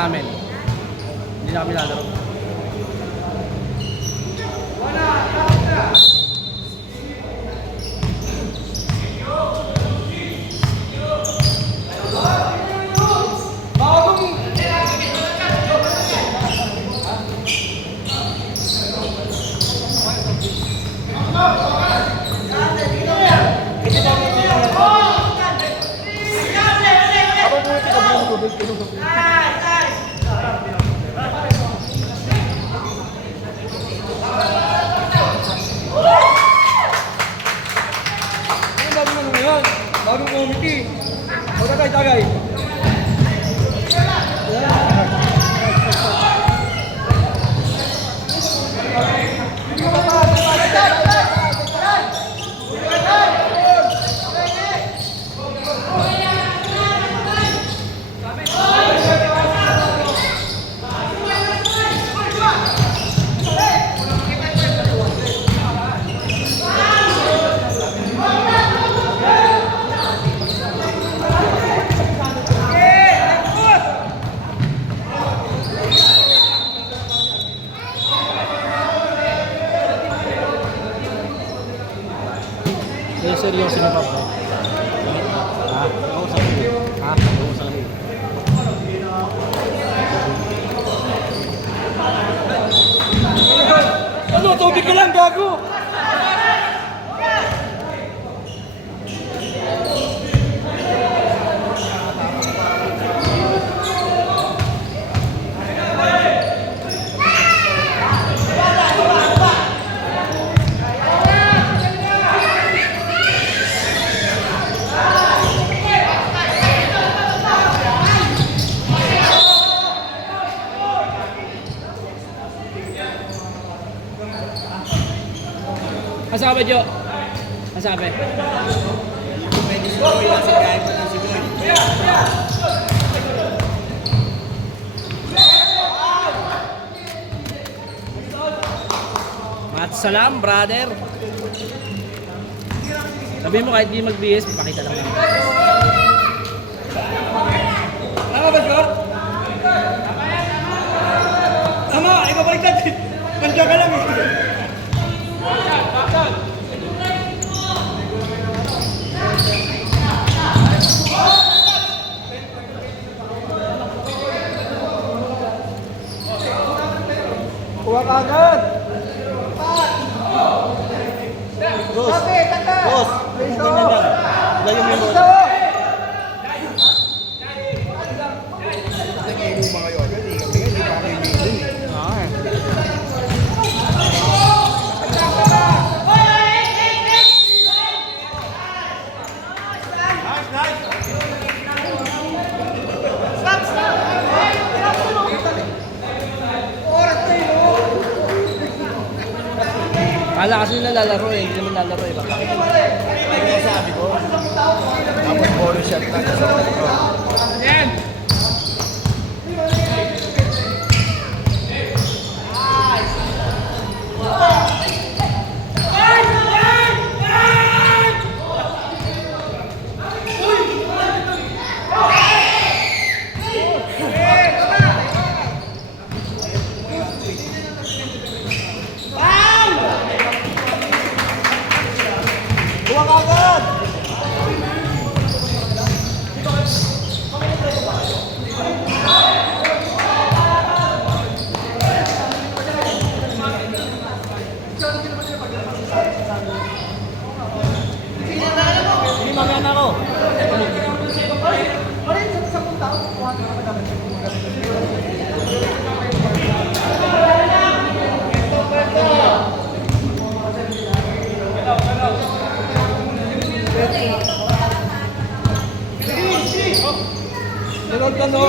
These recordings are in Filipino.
namin. Hindi na kami lalaro. Bagong committee. O tagay. Seryoso na pa ba? Ha? Oo sa lamig. Ha? Oo sa lamig. Ano? Tubig ka lang, gago! Masabi, Jo? Masabi? Pwede siguro lang sa gaya pa lang siguro. Salam, brother. Sabihin mo kahit di mag-BS, pakita lang namin. Tama ba, Jor? Tama, ibabalik natin. Nandiyan ka lang eh. Kuha ka agad! Boss, boss, ganyan lang. Layo mo yung Kala kasi nila lalaro eh, hindi naman lalaro eh. Kaya sabi ko, tapos bonus shot lang sa ko. Yan! Kuha ka agad! Hindi mamaya na ako. Dalawag ka no?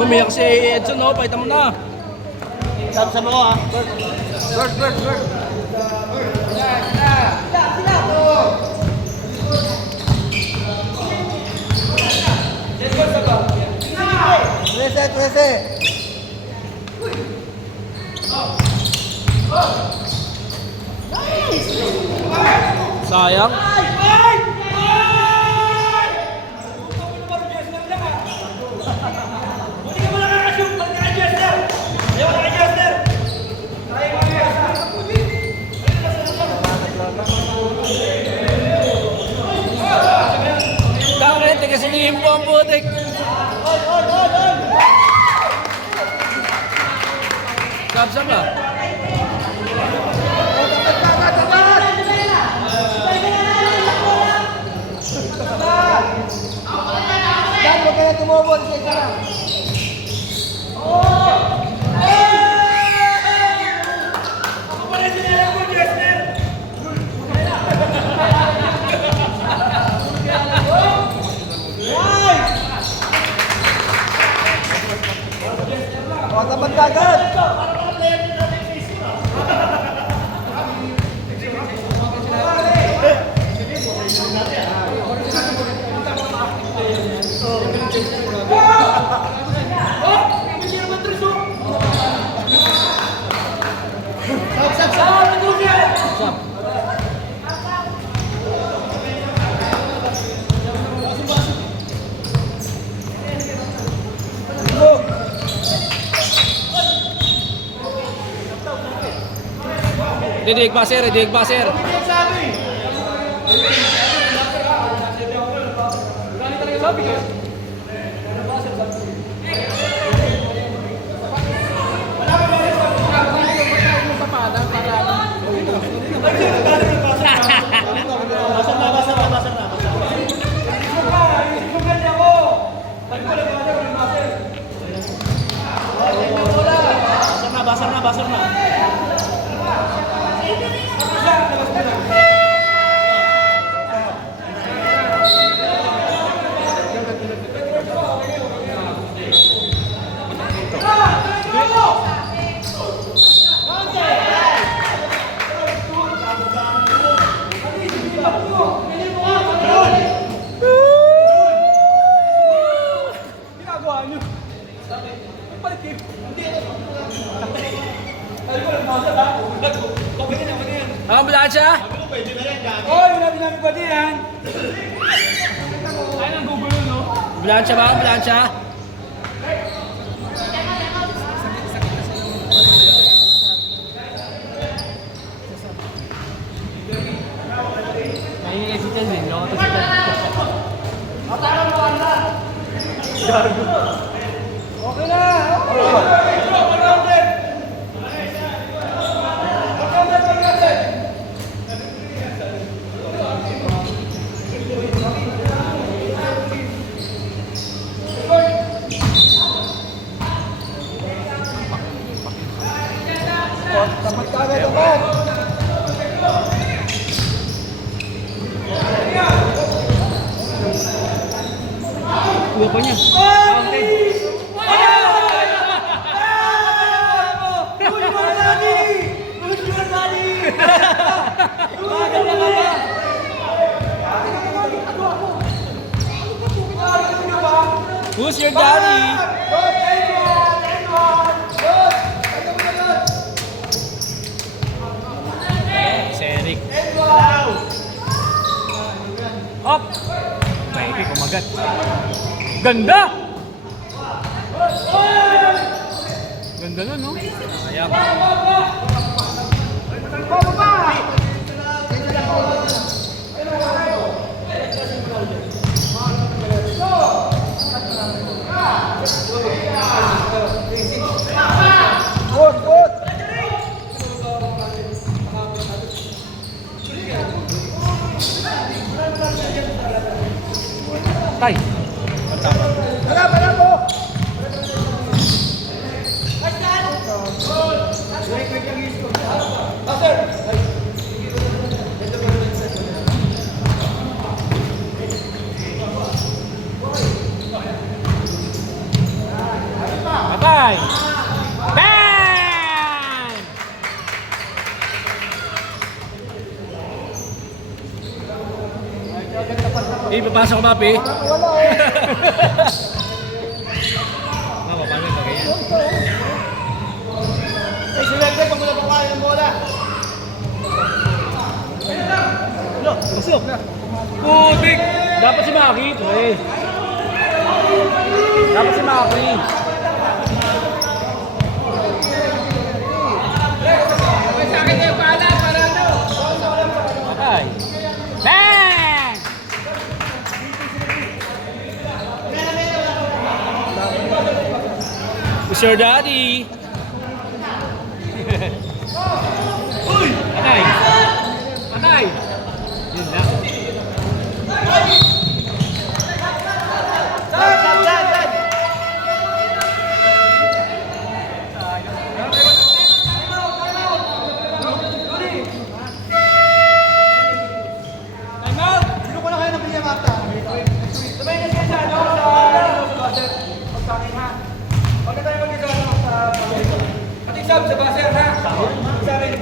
Umiyak si Edson, no? Pakita mo na. Sabi sa mga Bird. 13. Sayang. Bakit? Kasi nihimpo ang putik. Sab ba? Dan, huwag ka na tumubol. Sige ka lang. O, tapat ka agad. Didig baser, didig baser. Basar na. Ambulansya? Oy, wala din namin pwede yan. Ay, nang gugulo, no? Ambulansya ba? Ambulansya? Nahihingay si Chen din, no? Okay na. Tapat ka agad, tapat. Uwa pa niya. Who's your daddy? Eric. Up! Baby, kumagat. Ganda! Ganda na, no? Sayang. Good. Tay! Para po. Patay! Bang! Ipapasok ko, Papi. Wala eh. Putik! Dapat si Maki, pre. Dapat si Maki. Patay. Bang! Who's your daddy? Patay. Patay. Yun na. Sino ko na kayo nabigyan mata? Sabay na siya sa pagkakin ha. Huwag na tayo mag-isano sa pati sab sa baser ha. Sa akin.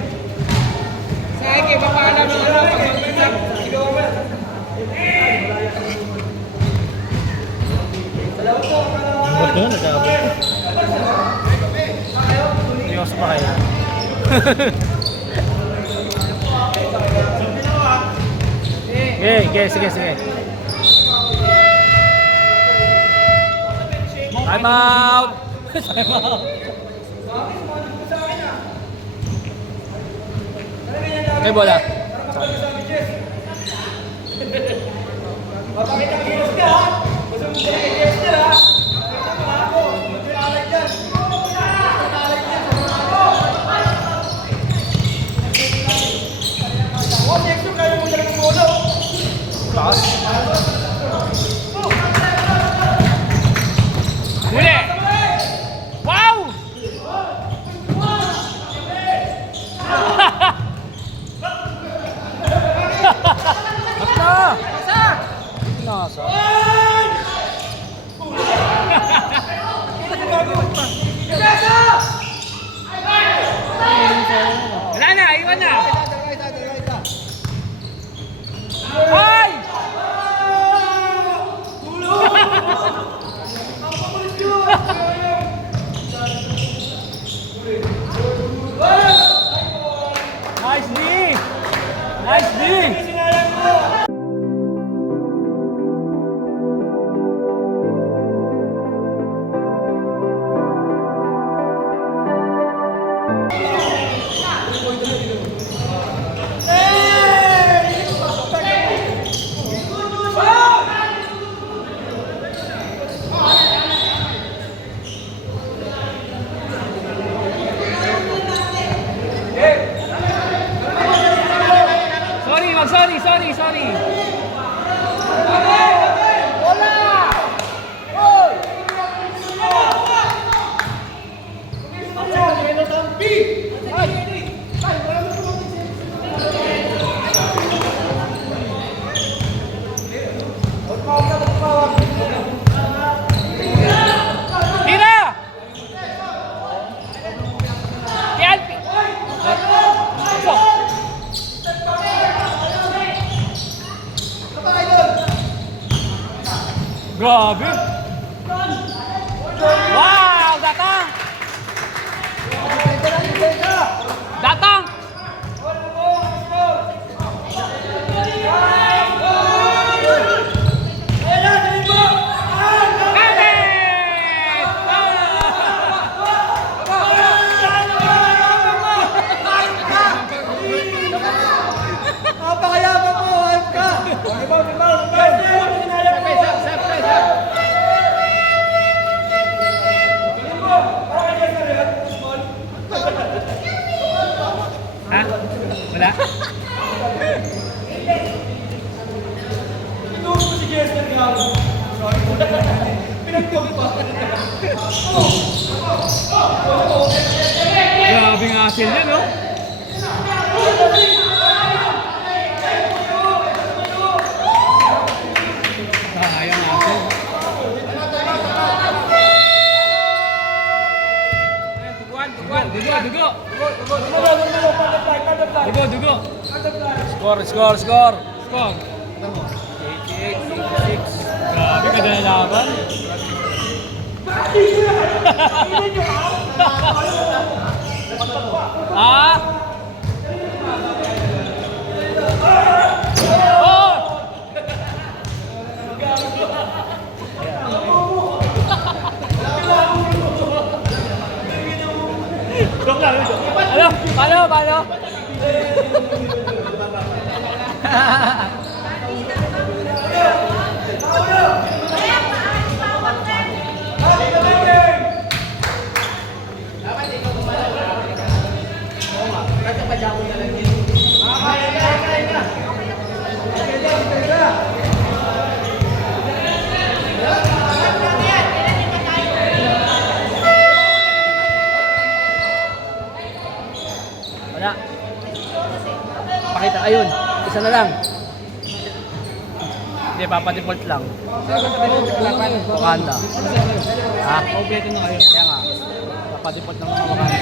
Sa akin, papaalam ng ano pag mag-isap. Ikaw ba? Ba't doon? Nagkabot. Ayos pa kaya. Sige. Time out! Time out! May bola. Papakita ang gilas ka ha. Gusto mo talaga ang gilas ka ha. Tama ako. May alay dyan. Alay dyan. Huwag extra kayo mo talaga ng ulo. Taas. Huli! Wow! Nasa. Wala na, iwan na. Ay! Nice D! Nice D! Sinalang mo. Sorry. Tira! Tialpi! Grabe! Wow! Datang! Datang! Napakayabang mo, hype ka! Ha? Wala? Pinuro ko si Jester Galo. Sorry po. Pinagtumpa. Grabe nga sila, no? Sayang natin. Dugo. Score. Grabe ka na laban. Ah! Oh! Wala. Pakita, ayun. Isa na lang. Hindi, papadefault lang. Wakanda. Ha? Kompleto na kayo. Kaya nga. Papadefault lang mga Wakanda.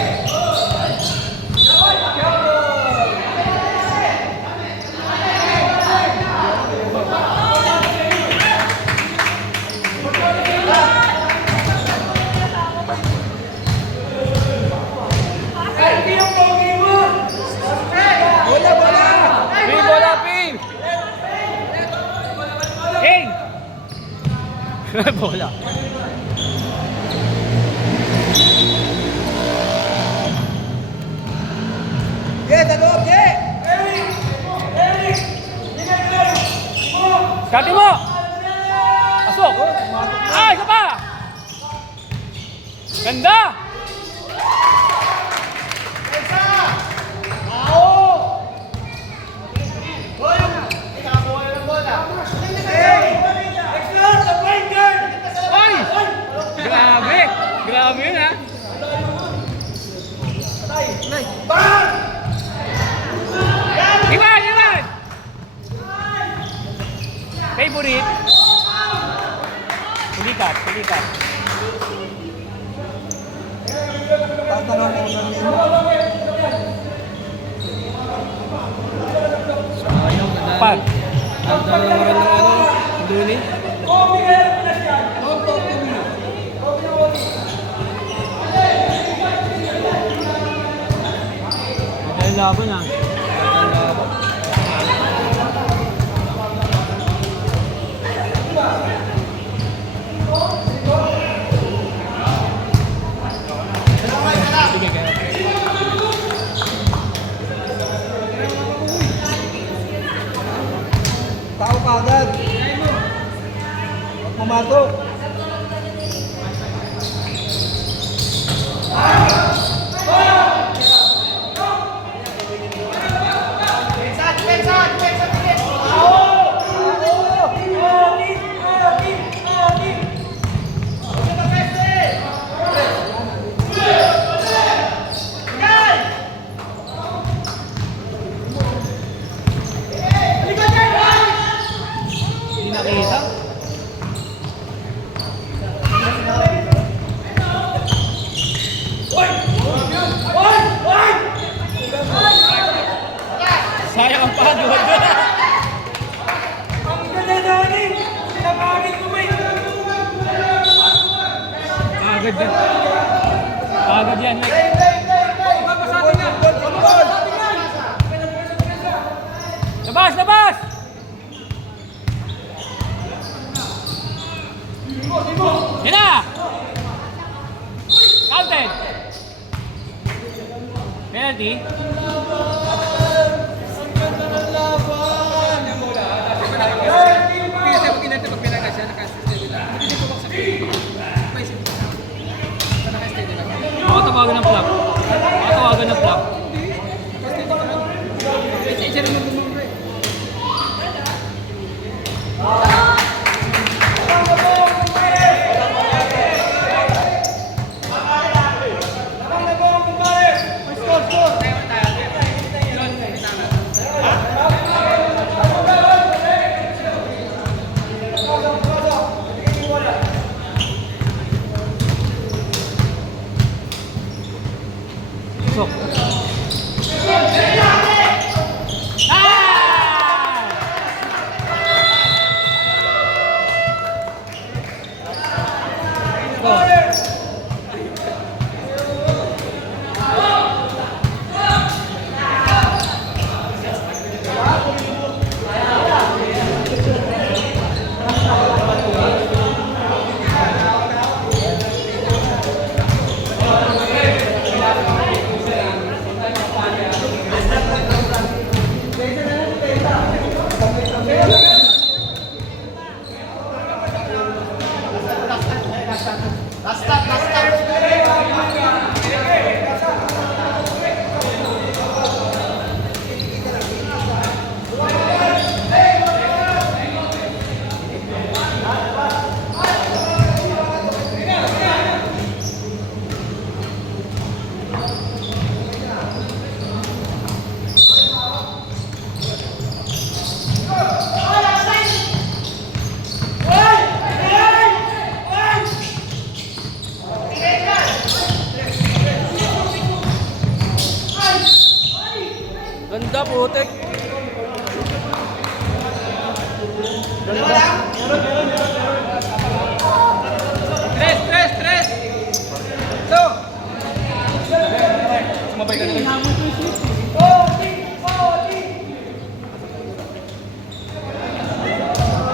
Ping, bola, Ping! Ping! Bola. Kati mo! Pasok! Ah, isa pa! Ganda! Ay! Grabe! Grabe yun ha! Iwan! Iwan! Favorite? Pulikat, pulikat. Pag. Duni. Ay, laban ah. Sige, kaya. Tao ka agad. Pumatok. Hindi nakita. Sayang ang pagod. Ang ganda Dani! Sinapangit mo ba yun? Agad yan. Agad yan. Labas! Labas! Yan na! Counted! Penalty? Ako tawagan ng flop. Ako tawagan ng flop. Sok. Ah! Ganda, putek. Tres. So. Sumabay ka na lang.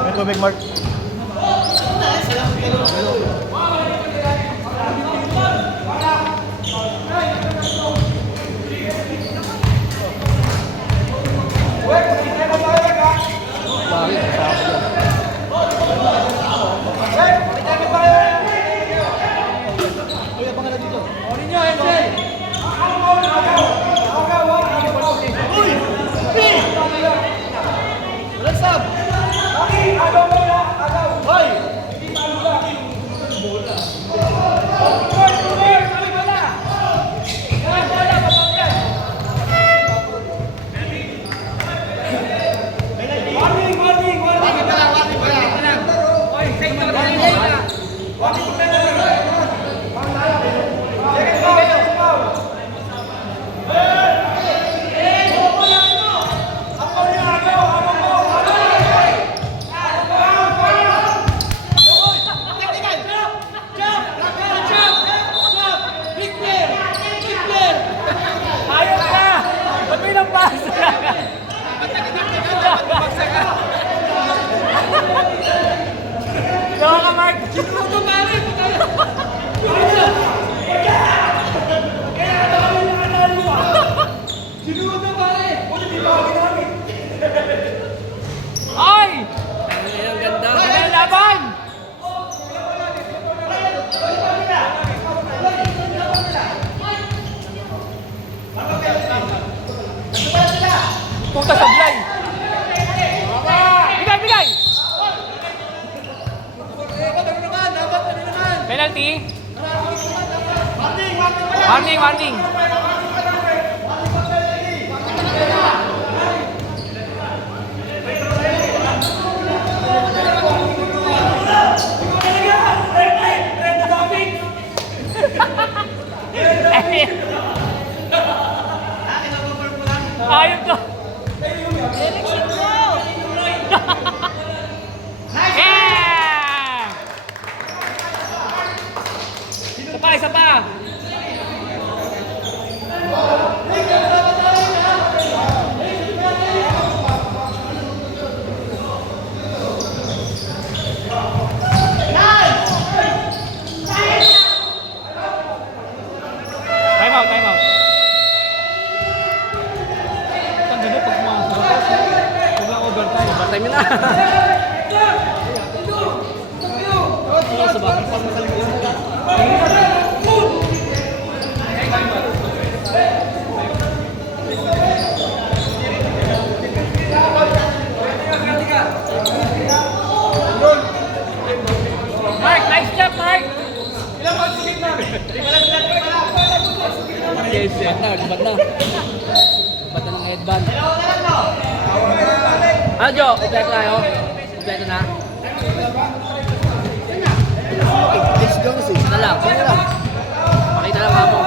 May tubig, Mark. Ay! Ang ganda. Laban! Puta sablay! Bigay! Penalty? Warning! Ayun to! Yeah! Isa pa! Time out. Ang ganda pag sumasarap. Sobrang overtime. Overtime na. Sa bakit pa Mark, nice job, Mark! Ilang points sigit na? Yes, libat na. Libat na ng headband. Jo, kompleto tayo. Kompleto na. Let's go kasi. Isa na lang. Pakita lang ako.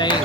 Lane.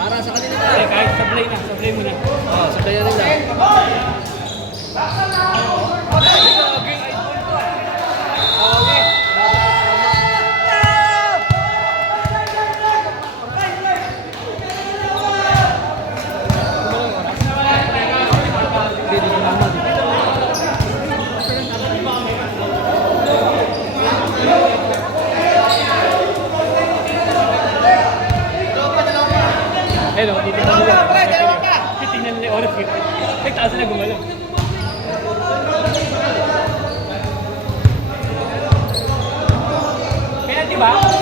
Para sa kanila na. Eh, kahit sablay na, sablay mo na. Oh, sabay na nila. Dito sa naman. Hello, titignan nila. Titignan nila yung oras. Nagtaas na gumalaw. Kaya di ba?